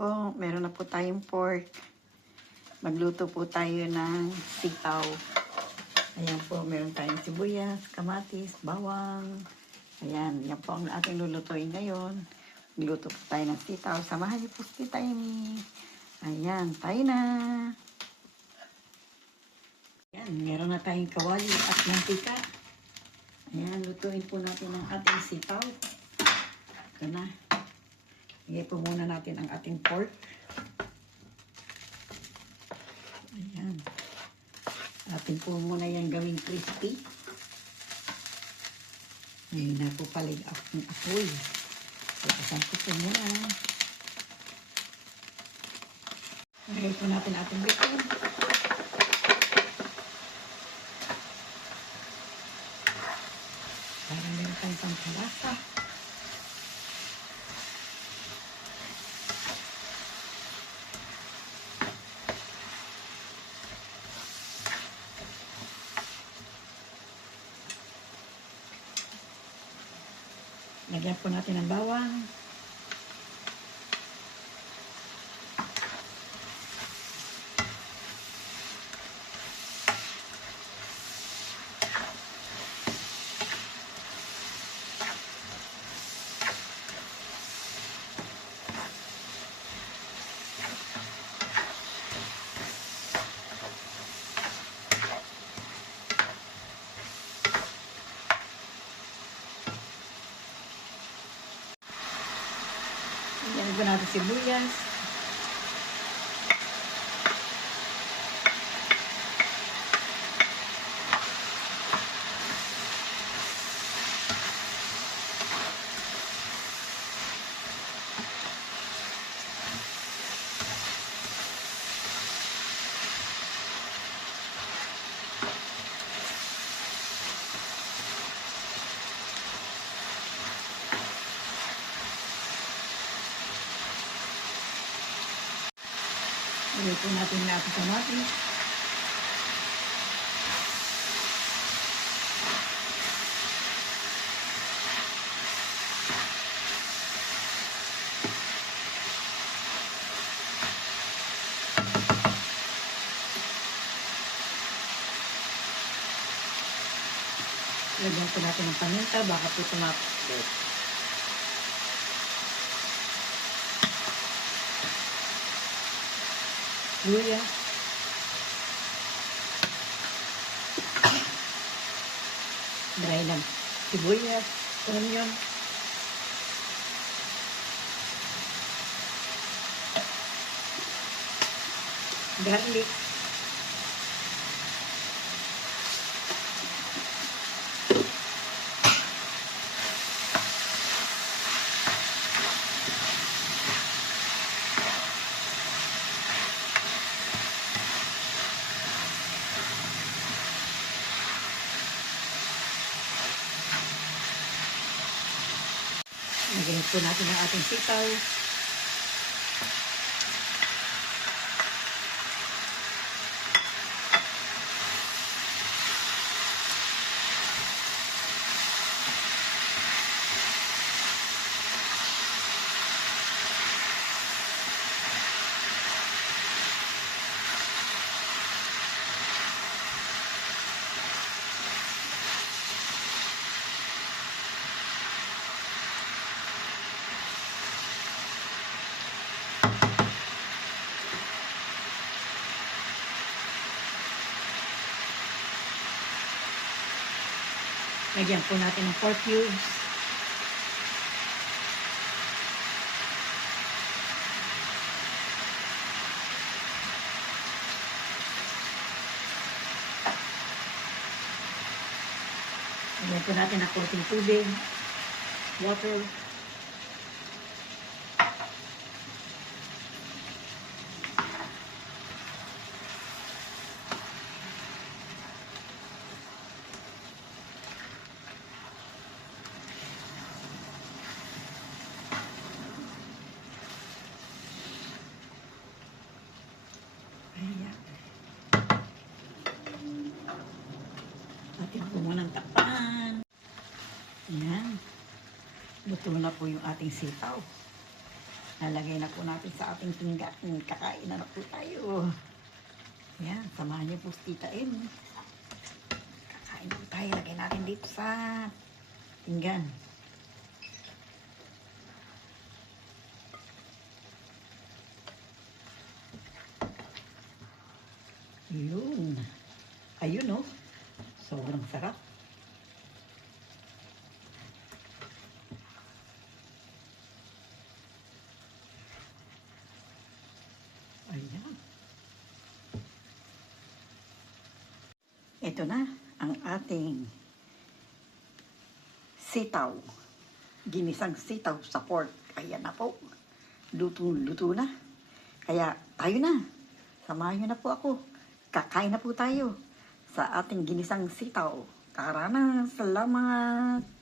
po, meron na po tayong pork. Magluto po tayo ng sitaw. Ayan po, meron tayong sibuyas, kamatis, bawang. Ayan, yan po ang ating lulutuin ngayon. Magluto po tayo ng sitaw. Samahan niyo po si Tiny. Ayan, tayo na. Ayan, meron na tayong kawali at mantika. Ayan, lutuin po natin ang ating sitaw. Ito na. Lagay po muna natin ang ating pork. Ayan. Atin po muna yan gawing crispy. Ngayon na po palig ang apoy. Patasan ko po muna. Lagay po natin ating bacon. Para meron tayong pampalasa. Lagyan po natin ang bawang. Lagyan po natin sibuyas. Lagyan po natin na ating kamatis. Lagyan po natin ng paminta, baka po tumapos. Luya. Dry lang. Sibuyas. Onion. Garlic. Lagyan po natin ang ating sitaw. Lagyan po natin ng pork cubes. Lagyan po natin ng konting tubig, water. Ayan. Atin po muna ng takpan. Ayan. Luto na po yung ating sitaw. Lalagay na po natin sa ating pinggan. Kakain na po tayo. Ayan, samahan niyo po si Tita Em. Kakain po tayo. Lagay natin dito sa pinggan. Yun. Ayun, oh. Sobrang sarap. Ayan. Ito na ang ating sitaw. Ginisang sitaw sa pork. Ayan na po. Luto na. Kaya tayo na. Samahan niyo na po ako. Kakain na po tayo sa ating ginisang sitaw. Tara na. Salamat.